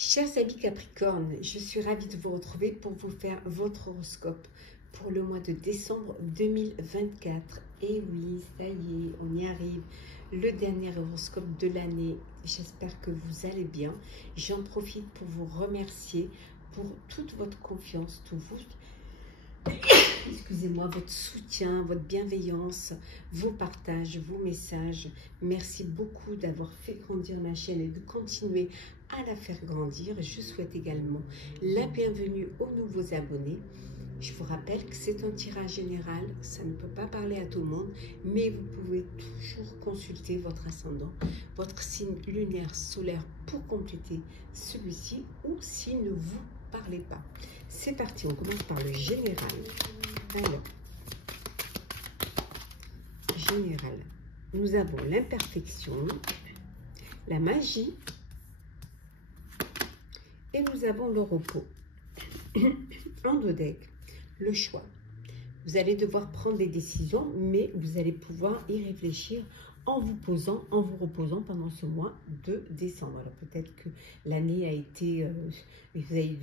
Chers amis Capricorne, je suis ravie de vous retrouver pour vous faire votre horoscope pour le mois de décembre 2024. Et oui, ça y est, on y arrive. Le dernier horoscope de l'année. J'espère que vous allez bien. J'en profite pour vous remercier pour toute votre confiance, tout vous. Excusez-moi, votre soutien, votre bienveillance, vos partages, vos messages. Merci beaucoup d'avoir fait grandir ma chaîne et de continuer à la faire grandir. Je souhaite également la bienvenue aux nouveaux abonnés. Je vous rappelle que c'est un tirage général, ça ne peut pas parler à tout le monde, mais vous pouvez toujours consulter votre ascendant, votre signe lunaire solaire pour compléter celui-ci ou s'il ne vous parlez pas. C'est parti, on commence par le général. Alors, général, nous avons l'imperfection, la magie et nous avons le repos. En dos deck, le choix. Vous allez devoir prendre des décisions, mais vous allez pouvoir y réfléchir en vous posant, en vous reposant pendant ce mois de décembre. Alors peut-être que l'année a été, vous avez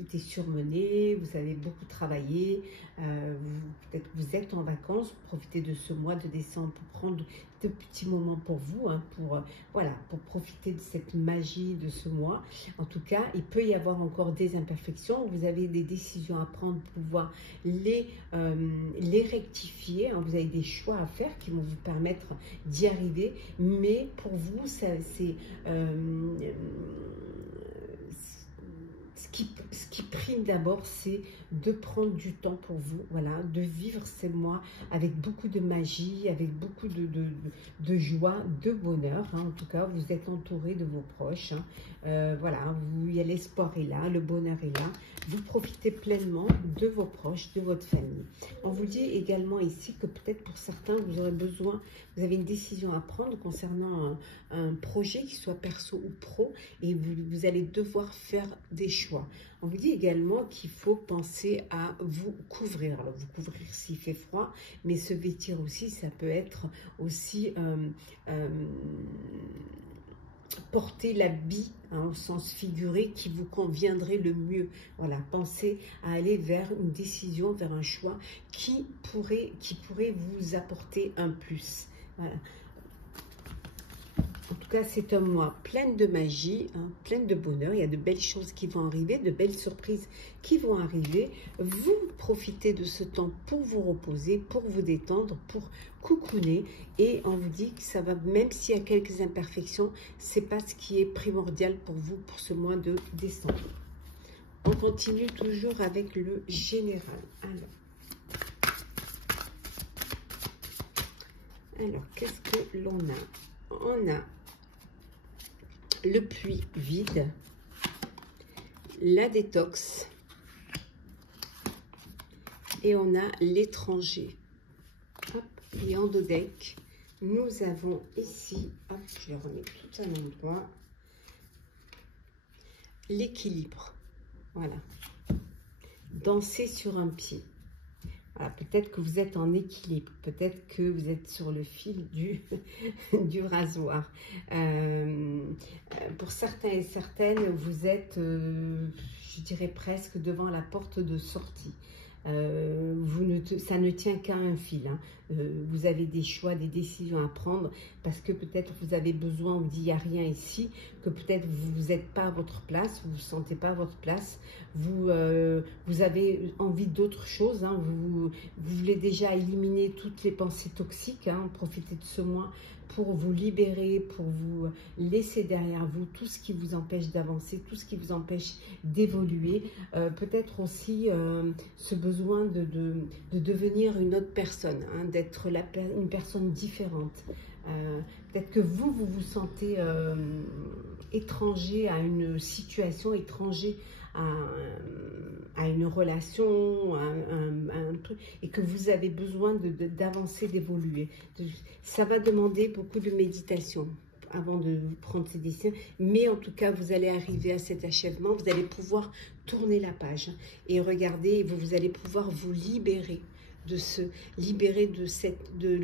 été surmené, vous avez beaucoup travaillé, peut-être que vous êtes en vacances, profitez de ce mois de décembre pour prendre de petits moments pour vous, hein, voilà, pour profiter de cette magie de ce mois. En tout cas, il peut y avoir encore des imperfections, vous avez des décisions à prendre pour pouvoir les rectifier, hein. Vous avez des choix à faire qui vont vous permettre d'y arriver, mais pour vous, c'est ce qui prime d'abord, c'est de prendre du temps pour vous, voilà, de vivre ces mois avec beaucoup de magie, avec beaucoup de joie, de bonheur, hein. En tout cas, vous êtes entouré de vos proches, hein. Voilà, l'espoir est là, le bonheur est là, vous profitez pleinement de vos proches, de votre famille. On vous dit également ici que peut-être pour certains, vous aurez besoin, vous avez une décision à prendre concernant un projet, qui soit perso ou pro, et vous allez devoir faire des choix. On vous dit également qu'il faut penser à vous couvrir. Alors, vous couvrir s'il fait froid, mais se vêtir aussi, ça peut être aussi porter l'habit, hein, au sens figuré, qui vous conviendrait le mieux. Voilà, pensez à aller vers une décision, vers un choix qui pourrait vous apporter un plus. Voilà. En tout cas, c'est un mois plein de magie, hein, plein de bonheur. Il y a de belles choses qui vont arriver, de belles surprises qui vont arriver. Vous profitez de ce temps pour vous reposer, pour vous détendre, pour coucouner. Et on vous dit que ça va, même s'il y a quelques imperfections, c'est pas ce qui est primordial pour vous pour ce mois de décembre. On continue toujours avec le général. Alors qu'est-ce que l'on a? On a le puits vide, la détox et on a l'étranger. Et en dos deck, nous avons ici, hop, je le remets tout à l'endroit, l'équilibre. Voilà, danser sur un pied. Voilà, peut-être que vous êtes en équilibre, peut-être que vous êtes sur le fil du rasoir. Pour certains et certaines, vous êtes, je dirais presque devant la porte de sortie. Ça ne tient qu'à un fil, hein. Vous avez des choix, des décisions à prendre parce que peut-être vous avez besoin, on vous dit il n'y a rien ici, que peut-être vous n'êtes pas à votre place, vous ne vous sentez pas à votre place, vous avez envie d'autre chose, hein. Vous voulez déjà éliminer toutes les pensées toxiques, hein. Profitez de ce mois pour vous libérer, pour vous laisser derrière vous tout ce qui vous empêche d'avancer, tout ce qui vous empêche d'évoluer. Peut-être aussi ce besoin de devenir une autre personne, hein, d'être une personne différente. Peut-être que vous vous sentez étranger à une situation, étranger à une relation, un truc, et que vous avez besoin d'avancer, d'évoluer. Ça va demander beaucoup de méditation avant de prendre ces décisions, mais en tout cas, vous allez arriver à cet achèvement, vous allez pouvoir tourner la page et regarder, vous allez pouvoir vous libérer de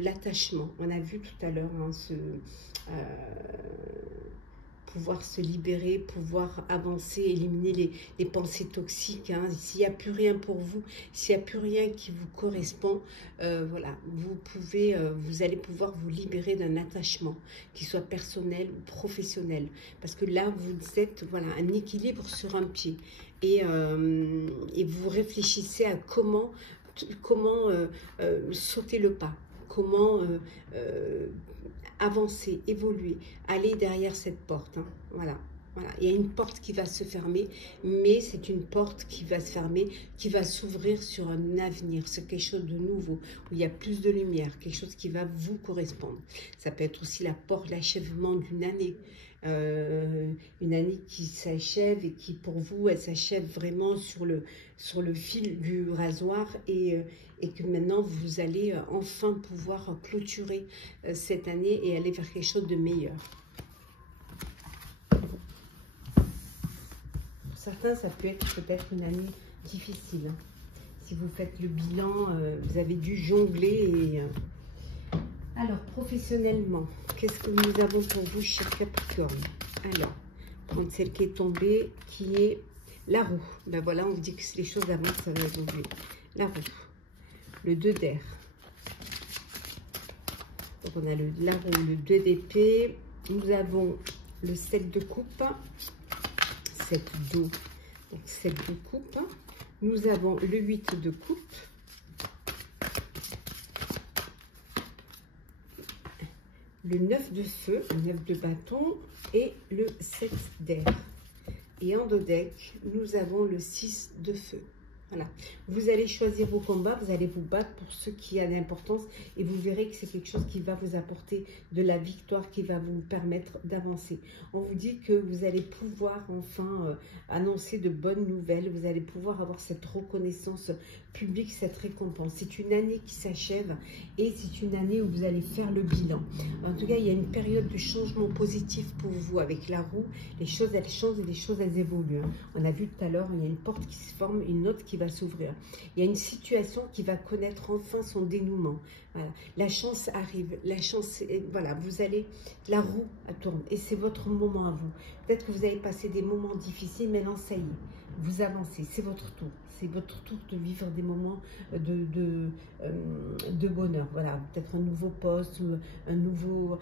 l'attachement. On a vu tout à l'heure, hein, pouvoir se libérer, pouvoir avancer, éliminer les pensées toxiques. Hein. S'il n'y a plus rien pour vous, s'il n'y a plus rien qui vous correspond, voilà, vous allez pouvoir vous libérer d'un attachement, qu'il soit personnel ou professionnel. Parce que là, vous êtes, voilà, un équilibre sur un pied. Et vous réfléchissez à comment sauter le pas, comment avancer, évoluer, aller derrière cette porte. Hein. Voilà. Voilà. Il y a une porte qui va se fermer, mais c'est une porte qui va se fermer, qui va s'ouvrir sur un avenir, sur quelque chose de nouveau, où il y a plus de lumière, quelque chose qui va vous correspondre. Ça peut être aussi la porte, l'achèvement d'une année. Une année qui s'achève et qui pour vous elle s'achève vraiment sur le fil du rasoir et que maintenant vous allez enfin pouvoir clôturer cette année et aller vers quelque chose de meilleur. Pour certains ça peut être peut-être une année difficile. Si vous faites le bilan, vous avez dû jongler et... Alors, professionnellement, qu'est-ce que nous avons pour vous, cher Capricorne? Alors, prendre celle qui est tombée, qui est la roue. Ben voilà, on vous dit que les choses avancent, ça va évoluer. La roue. Le 2 d'air. Donc, on a la roue, le 2 d'épée. Nous avons le 7 de coupe. 7 d'eau. Donc, 7 de coupe. Nous avons le 8 de coupe. Le 9 de feu, le 9 de bâton et le 7 d'air. Et en dos deck, nous avons le 6 de feu. Voilà. Vous allez choisir vos combats, vous allez vous battre pour ce qui a d'importance et vous verrez que c'est quelque chose qui va vous apporter de la victoire, qui va vous permettre d'avancer. On vous dit que vous allez pouvoir enfin annoncer de bonnes nouvelles, vous allez pouvoir avoir cette reconnaissance publique, cette récompense. C'est une année qui s'achève et c'est une année où vous allez faire le bilan. En tout cas, il y a une période de changement positif pour vous avec la roue. Les choses, elles changent et les choses, elles évoluent. Hein. On a vu tout à l'heure, il y a une porte qui se forme, une autre qui va s'ouvrir. Il y a une situation qui va connaître enfin son dénouement. Voilà. La chance arrive, la chance, voilà, vous allez, la roue tourne et c'est votre moment à vous. Peut-être que vous avez passé des moments difficiles, mais non, ça y est, vous avancez, c'est votre tour. C'est votre tour de vivre des moments de bonheur. Voilà, peut-être un nouveau poste, un nouveau,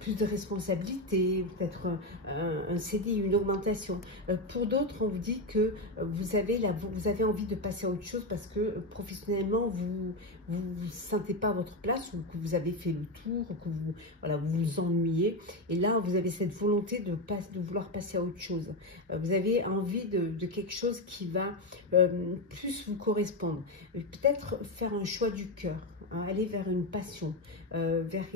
plus de responsabilité, peut-être un CDI, une augmentation. Pour d'autres, on vous dit que vous avez envie de passer à autre chose parce que professionnellement, vous sentez pas à votre place ou que vous avez fait le tour, ou que vous vous ennuyez. Et là, vous avez cette volonté de vouloir passer à autre chose. Vous avez envie de quelque chose qui va plus vous correspondre. Peut-être faire un choix du cœur, hein, aller vers une passion, vers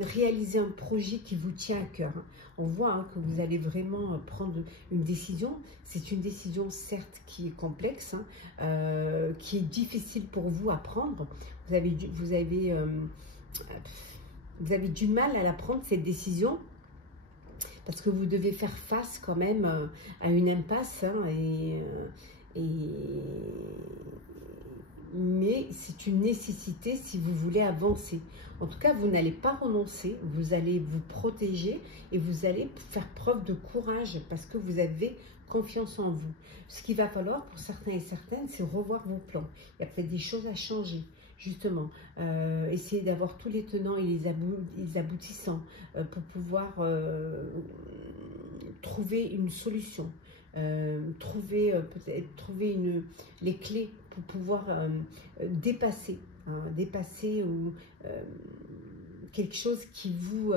réaliser un projet qui vous tient à cœur. On voit hein, que vous allez vraiment prendre une décision. C'est une décision certes qui est complexe, hein, qui est difficile pour vous à prendre. Vous avez du mal à la prendre, cette décision, parce que vous devez faire face quand même à une impasse, hein, mais c'est une nécessité si vous voulez avancer. En tout cas, vous n'allez pas renoncer, vous allez vous protéger et vous allez faire preuve de courage parce que vous avez confiance en vous. Ce qu'il va falloir pour certains et certaines, c'est revoir vos plans. Il y a peut-être des choses à changer. Justement, essayer d'avoir tous les tenants et les aboutissants pour pouvoir trouver une solution, trouver les clés pour pouvoir dépasser ou quelque chose qui vous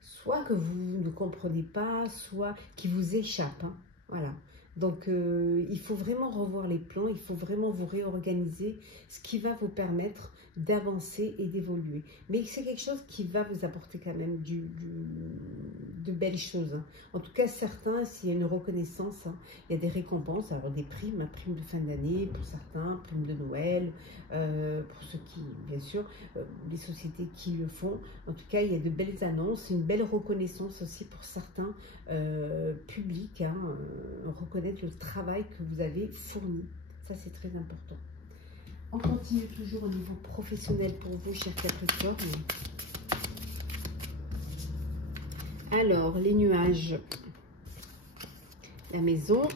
soit que vous ne comprenez pas, soit qui vous échappe. Hein, voilà. Donc, il faut vraiment revoir les plans, il faut vraiment vous réorganiser, ce qui va vous permettre d'avancer et d'évoluer. Mais c'est quelque chose qui va vous apporter quand même de belles choses. Hein. En tout cas, certains, s'il y a une reconnaissance, hein, il y a des récompenses, alors des primes, primes de fin d'année pour certains, primes de Noël, pour ceux qui, bien sûr, les sociétés qui le font. En tout cas, il y a de belles annonces, une belle reconnaissance aussi pour certains publics, hein, reconnaître le travail que vous avez fourni. Ça, c'est très important. On continue toujours au niveau professionnel pour vous, chers Capricorne. Alors, les nuages, la maison,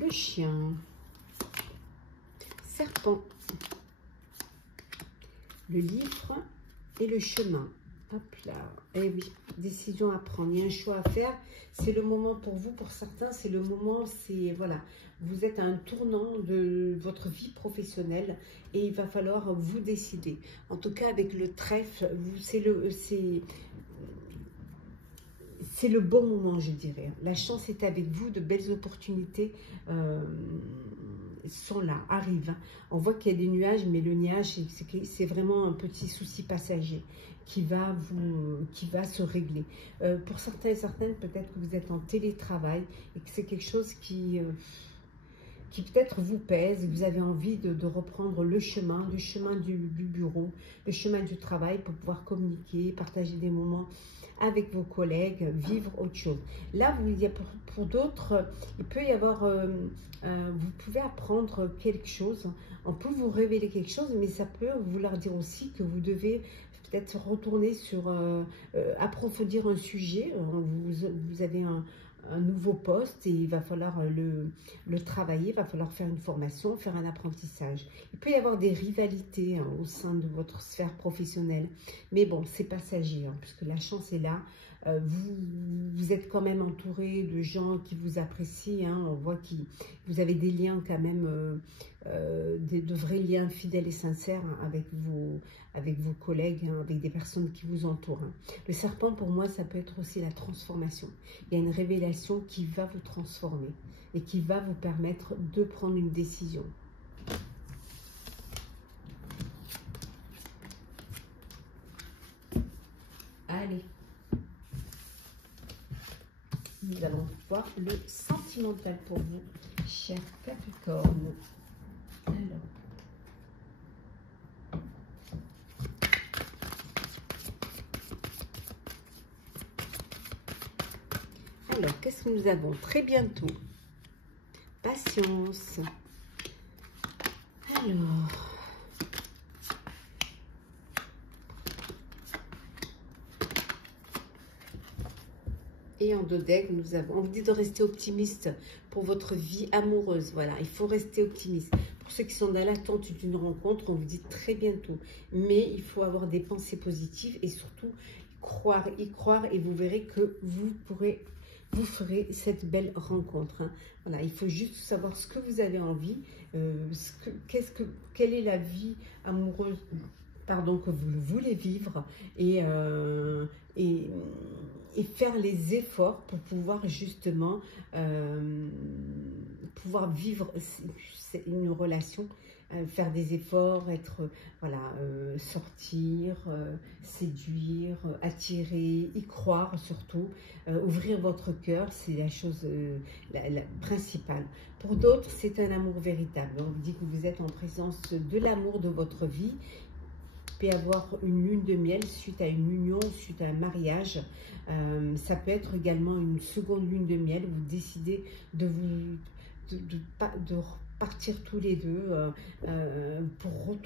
le chien, serpent, le livre et le chemin. Hop là, eh oui, décision à prendre, il y a un choix à faire. C'est le moment pour vous, pour certains, c'est le moment, c'est voilà, vous êtes à un tournant de votre vie professionnelle et il va falloir vous décider. En tout cas, avec le trèfle, c'est le bon moment, je dirais. La chance est avec vous, de belles opportunités sont là, arrivent. On voit qu'il y a des nuages, mais le nuage, c'est vraiment un petit souci passager qui va se régler. Pour certains et certaines, peut-être que vous êtes en télétravail et que c'est quelque chose qui peut-être vous pèse, vous avez envie de reprendre le chemin du bureau, le chemin du travail pour pouvoir communiquer, partager des moments avec vos collègues, vivre autre chose. Là, pour d'autres, il peut y avoir, vous pouvez apprendre quelque chose, on peut vous révéler quelque chose, mais ça peut vouloir dire aussi que vous devez peut-être retourner sur, approfondir un sujet. Vous avez un nouveau poste et il va falloir le travailler, il va falloir faire une formation, faire un apprentissage. Il peut y avoir des rivalités hein, au sein de votre sphère professionnelle, mais bon, c'est passager, hein, puisque la chance est là. Vous êtes quand même entouré de gens qui vous apprécient, hein, on voit que vous avez des liens quand même, de vrais liens fidèles et sincères hein, avec vos collègues, hein, avec des personnes qui vous entourent. Hein. Le serpent, pour moi, ça peut être aussi la transformation. Il y a une révélation qui va vous transformer et qui va vous permettre de prendre une décision. Allez. Nous allons voir le sentimental pour vous, cher Capricorne. Alors, qu'est-ce que nous avons? Très bientôt. Patience. Alors. Et en dos d'aigle, nous avons envie de rester optimiste pour votre vie amoureuse. Voilà, il faut rester optimiste. Pour ceux qui sont dans l'attente d'une rencontre, on vous dit très bientôt. Mais il faut avoir des pensées positives et surtout y croire et vous verrez que vous ferez cette belle rencontre. Hein. Voilà, il faut juste savoir ce que vous avez envie, quelle est la vie amoureuse que vous voulez vivre et faire les efforts pour pouvoir justement pouvoir vivre une relation, faire des efforts, sortir, séduire, attirer, y croire surtout, ouvrir votre cœur, c'est la chose la principale. Pour d'autres, c'est un amour véritable. On vous dit que vous êtes en présence de l'amour de votre vie. Il peut y avoir une lune de miel suite à une union, suite à un mariage. Ça peut être également une seconde lune de miel. Vous décidez de partir tous les deux pour vous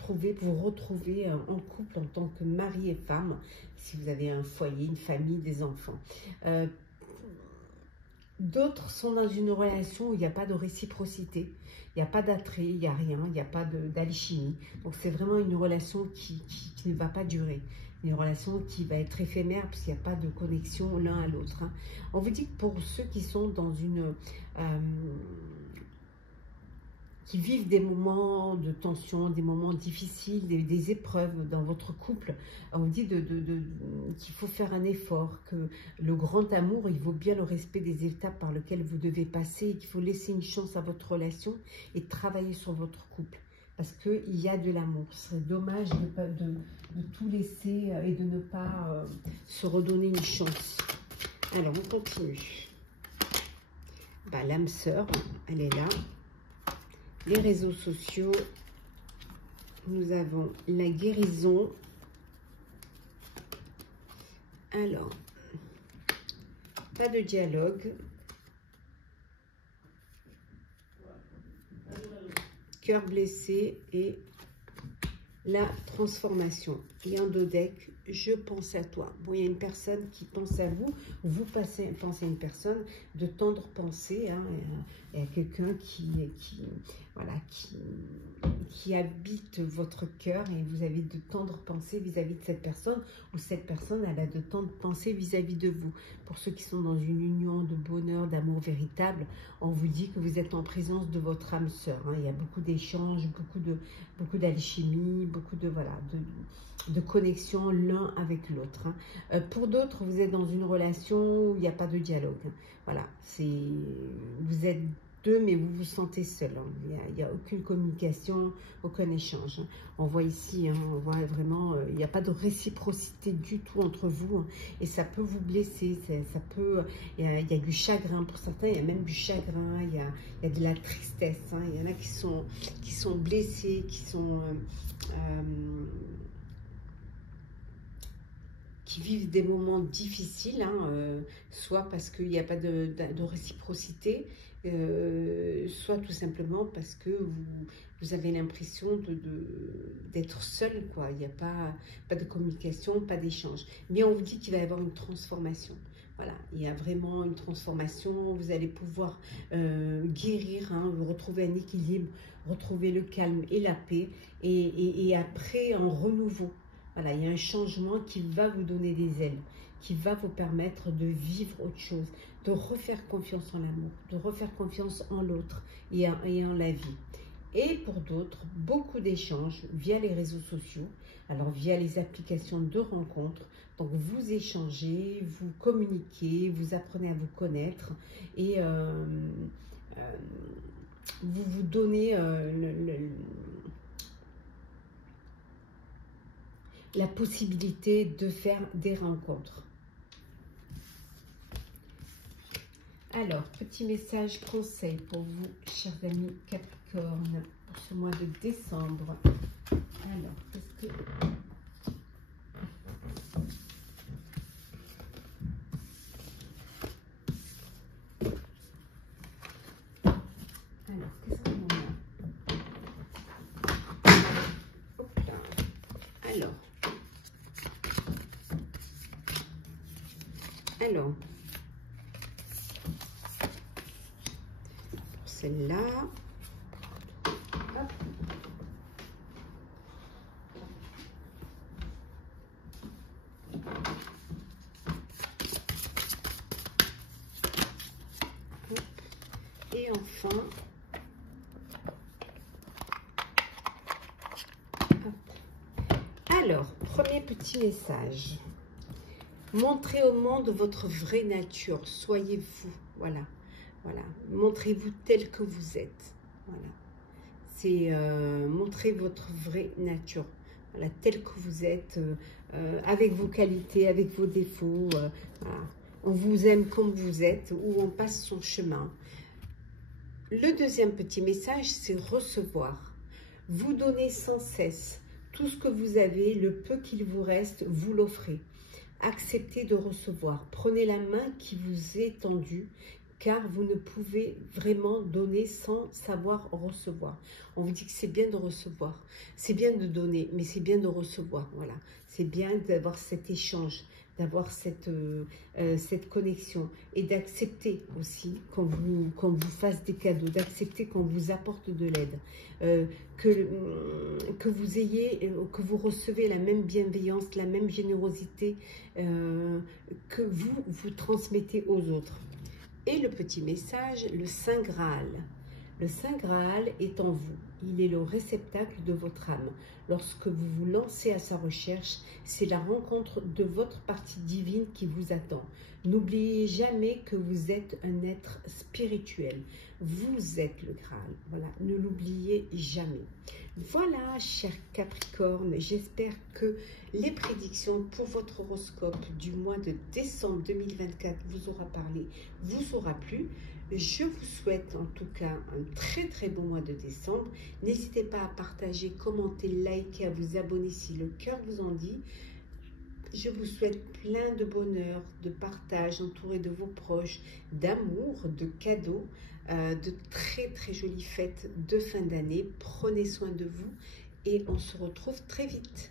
retrouver en couple en tant que mari et femme, si vous avez un foyer, une famille, des enfants. D'autres sont dans une relation où il n'y a pas de réciprocité, il n'y a pas d'attrait, il n'y a rien, il n'y a pas d'alchimie. Donc c'est vraiment une relation qui ne va pas durer, une relation qui va être éphémère puisqu'il n'y a pas de connexion l'un à l'autre. Hein. On vous dit que pour ceux qui sont dans qui vivent des moments de tension, des moments difficiles, des épreuves dans votre couple, on vous dit qu'il faut faire un effort, que le grand amour, il vaut bien le respect des étapes par lesquelles vous devez passer, et qu'il faut laisser une chance à votre relation et travailler sur votre couple. Parce qu'il y a de l'amour. Ce serait dommage de tout laisser et de ne pas se redonner une chance. Alors, on continue. L'âme sœur, elle est là. Les réseaux sociaux, nous avons la guérison. Alors, pas de dialogue. Cœur blessé et la transformation. Et en dos deck, je pense à toi. Bon, il y a une personne qui pense à vous, vous pensez à une personne de tendre pensée. Hein, il y a quelqu'un voilà, qui habite votre cœur et vous avez de tendres pensées vis-à-vis de cette personne, ou cette personne elle a de tendres pensées vis-à-vis de vous. Pour ceux qui sont dans une union de bonheur, d'amour véritable, on vous dit que vous êtes en présence de votre âme sœur. Hein. Il y a beaucoup d'échanges, beaucoup d'alchimie, beaucoup de, voilà, de connexion l'un avec l'autre. Hein. Pour d'autres, vous êtes dans une relation où il n'y a pas de dialogue. Hein. Voilà, vous êtes deux, mais vous vous sentez seul. Hein. Il n'y a aucune communication, aucun échange. Hein. On voit ici, hein, on voit vraiment, il n'y a pas de réciprocité du tout entre vous. Hein. Et ça peut vous blesser, ça peut, il y a du chagrin pour certains, il y a même du chagrin, il y a de la tristesse. Hein. Il y en a qui sont blessés, qui vivent des moments difficiles, hein, soit parce qu'il n'y a pas de réciprocité, soit tout simplement parce que vous avez l'impression d'être seul, quoi. Il n'y a pas de communication, pas d'échange. Mais on vous dit qu'il va y avoir une transformation. Voilà, il y a vraiment une transformation, vous allez pouvoir guérir, hein, retrouver un équilibre, retrouver le calme et la paix, et après un renouveau. Voilà, il y a un changement qui va vous donner des ailes, qui va vous permettre de vivre autre chose, de refaire confiance en l'amour, de refaire confiance en l'autre et en la vie. Et pour d'autres, beaucoup d'échanges via les réseaux sociaux, alors via les applications de rencontres. Donc vous échangez, vous communiquez, vous apprenez à vous connaître et vous vous donnez la possibilité de faire des rencontres. Alors, petit message conseil pour vous, chers amis Capricorne, pour ce mois de décembre. Alors, qu'est-ce que... Alors, qu'est-ce qu'on a? Hop là. Alors, pour celle-là, hop. Et enfin, hop. Alors, premier petit message. Montrez au monde votre vraie nature. Soyez vous. Voilà. Voilà. Montrez-vous tel que vous êtes. Voilà. C'est montrer votre vraie nature. Voilà, tel que vous êtes, avec vos qualités, avec vos défauts. Voilà. On vous aime comme vous êtes, ou on passe son chemin. Le deuxième petit message, c'est recevoir. Vous donnez sans cesse. Tout ce que vous avez, le peu qu'il vous reste, vous l'offrez. Acceptez de recevoir. Prenez la main qui vous est tendue, car vous ne pouvez vraiment donner sans savoir recevoir. On vous dit que c'est bien de recevoir. C'est bien de donner, mais c'est bien de recevoir. Voilà. C'est bien d'avoir cet échange, d'avoir cette connexion et d'accepter aussi qu'on vous fasse des cadeaux, d'accepter qu'on vous apporte de l'aide, que vous recevez la même bienveillance, la même générosité que vous transmettez aux autres. Et le petit message, le Saint Graal. Le Saint Graal est en vous. Il est le réceptacle de votre âme. Lorsque vous vous lancez à sa recherche, c'est la rencontre de votre partie divine qui vous attend. N'oubliez jamais que vous êtes un être spirituel. Vous êtes le Graal. Voilà, ne l'oubliez jamais. Voilà, cher Capricorne, j'espère que les prédictions pour votre horoscope du mois de décembre 2024 vous aura parlé, vous aura plu. Je vous souhaite en tout cas un très bon mois de décembre. N'hésitez pas à partager, commenter, liker, à vous abonner si le cœur vous en dit. Je vous souhaite plein de bonheur, de partage, entouré de vos proches, d'amour, de cadeaux, de très jolies fêtes de fin d'année. Prenez soin de vous et on se retrouve très vite.